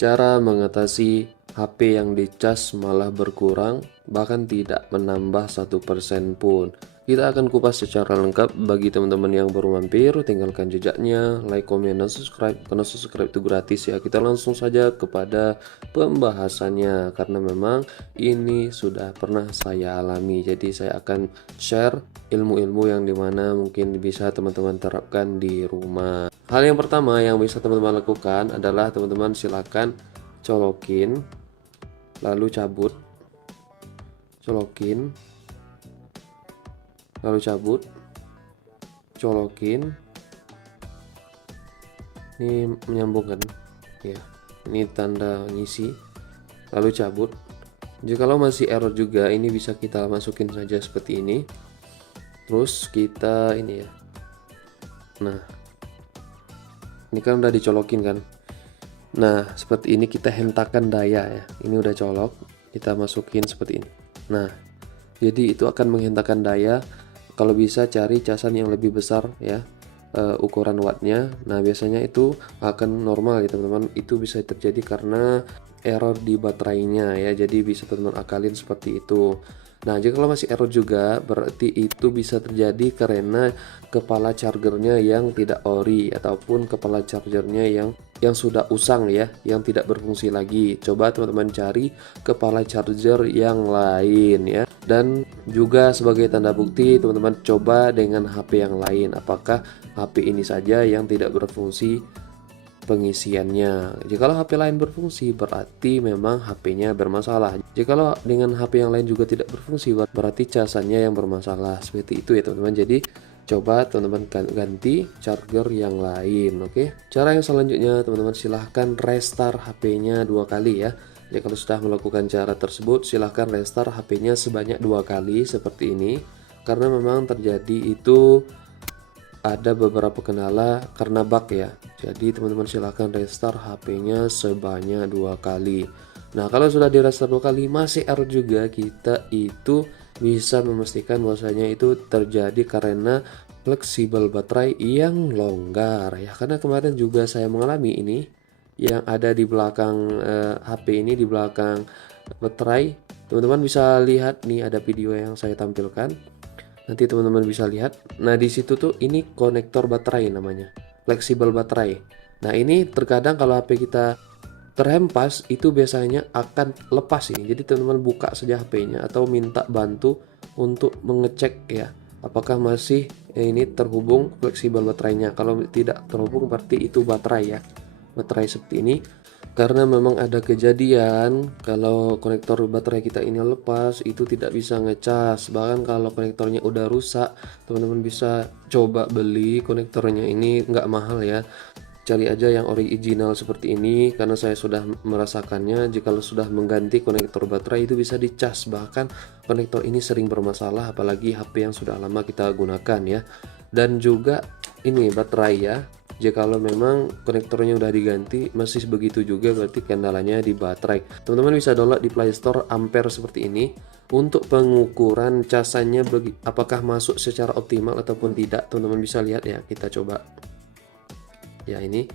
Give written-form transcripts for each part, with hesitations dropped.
Cara mengatasi HP yang dicas malah berkurang, bahkan tidak menambah 1% pun. Kita akan kupas secara lengkap. Bagi teman-teman yang baru mampir, tinggalkan jejaknya, like, komen, dan subscribe. Karena subscribe itu gratis ya. Kita langsung saja kepada pembahasannya. Karena memang ini sudah pernah saya alami. Jadi saya akan share ilmu-ilmu yang dimana mungkin bisa teman-teman terapkan di rumah. Hal yang pertama yang bisa teman-teman lakukan adalah teman-teman silakan colokin, lalu cabut, colokin, lalu cabut, colokin. Ini menyambungkan ya, ini tanda ngisi, lalu cabut. Jikalau masih error juga, ini bisa kita masukin saja seperti ini. Terus kita ini ya, nah ini kan udah dicolokin kan. Nah seperti ini kita hentakan daya ya. Ini udah colok, kita masukin seperti ini. Nah jadi itu akan menghentakan daya. Kalau bisa cari casan yang lebih besar ya, ukuran wattnya. Nah biasanya itu akan normal ya teman-teman. Itu bisa terjadi karena error di baterainya ya. Jadi bisa teman-teman akalin seperti itu. Nah jika masih error juga, berarti itu bisa terjadi karena kepala chargernya yang tidak ori, ataupun kepala chargernya yang sudah usang ya, yang tidak berfungsi lagi. Coba teman-teman cari kepala charger yang lain ya. Dan juga sebagai tanda bukti, teman-teman coba dengan HP yang lain, apakah HP ini saja yang tidak berfungsi pengisiannya. Jikalau HP lain berfungsi, berarti memang HP-nya bermasalah. Jikalau dengan HP yang lain juga tidak berfungsi, berarti casannya yang bermasalah. Seperti itu ya teman-teman. Jadi coba teman-teman ganti charger yang lain. Oke. Cara yang selanjutnya teman-teman silahkan restart HP-nya 2 kali ya. Jadi kalau sudah melakukan cara tersebut, silahkan restart HP-nya sebanyak 2 kali seperti ini. Karena memang terjadi itu ada beberapa kendala karena bug ya. Jadi teman-teman silahkan restart HP-nya sebanyak 2 kali. Nah kalau sudah di restart 2 kali masih error juga, kita itu bisa memastikan bahwasanya itu terjadi karena fleksibel baterai yang longgar ya. Karena kemarin juga saya mengalami ini, yang ada di belakang HP ini, di belakang baterai. Teman-teman bisa lihat nih, ada video yang saya tampilkan. Nanti teman-teman bisa lihat. Nah di situ tuh ini konektor baterai namanya, fleksibel baterai. Nah ini terkadang kalau HP kita terhempas itu biasanya akan lepas ini. Jadi teman-teman buka saja HP-nya atau minta bantu untuk mengecek ya, apakah masih ini terhubung fleksibel baterainya. Kalau tidak terhubung berarti itu baterai ya, baterai seperti ini. Karena memang ada kejadian kalau konektor baterai kita ini lepas, itu tidak bisa ngecas. Bahkan kalau konektornya udah rusak, teman-teman bisa coba beli konektornya, ini nggak mahal ya. Cari aja yang original seperti ini, karena saya sudah merasakannya. Jika sudah mengganti konektor baterai itu bisa dicas. Bahkan konektor ini sering bermasalah, apalagi HP yang sudah lama kita gunakan ya. Dan juga ini baterai ya, jikalau memang konektornya udah diganti masih begitu juga, berarti kendalanya di baterai. Teman-teman bisa download di Play Store Ampere seperti ini untuk pengukuran casannya apakah masuk secara optimal ataupun tidak. Teman-teman bisa lihat ya, kita coba ya ini.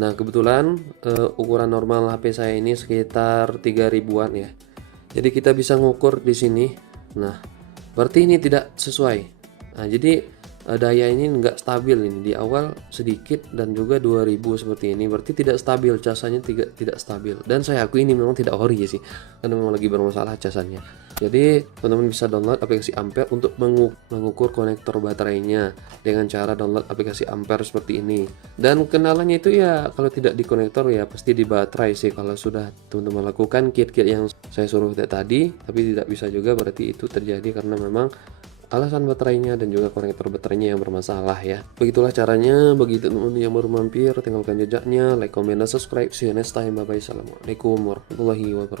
Nah kebetulan ukuran normal HP saya ini sekitar 3000-an ya. Jadi kita bisa ngukur di sini. Nah berarti ini tidak sesuai. Nah jadi daya ini enggak stabil, ini di awal sedikit dan juga 2000 seperti ini, berarti tidak stabil, casannya tidak stabil. Dan saya akui ini memang tidak ori sih, karena memang lagi bermasalah casannya. Jadi teman-teman bisa download aplikasi Ampere untuk mengukur konektor baterainya dengan cara download aplikasi Ampere seperti ini. Dan kendalanya itu ya kalau tidak di konektor ya pasti di baterai sih. Kalau sudah teman-teman lakukan kit-kit yang saya suruh tadi tapi tidak bisa juga, berarti itu terjadi karena memang alasan baterainya dan juga konektor baterainya yang bermasalah ya. Begitulah caranya. Bagi teman-teman yang baru mampir, tinggalkan jejaknya, like, comment, dan subscribe. See you next time. Bye bye. Assalamualaikum warahmatullahi wabarakatuh.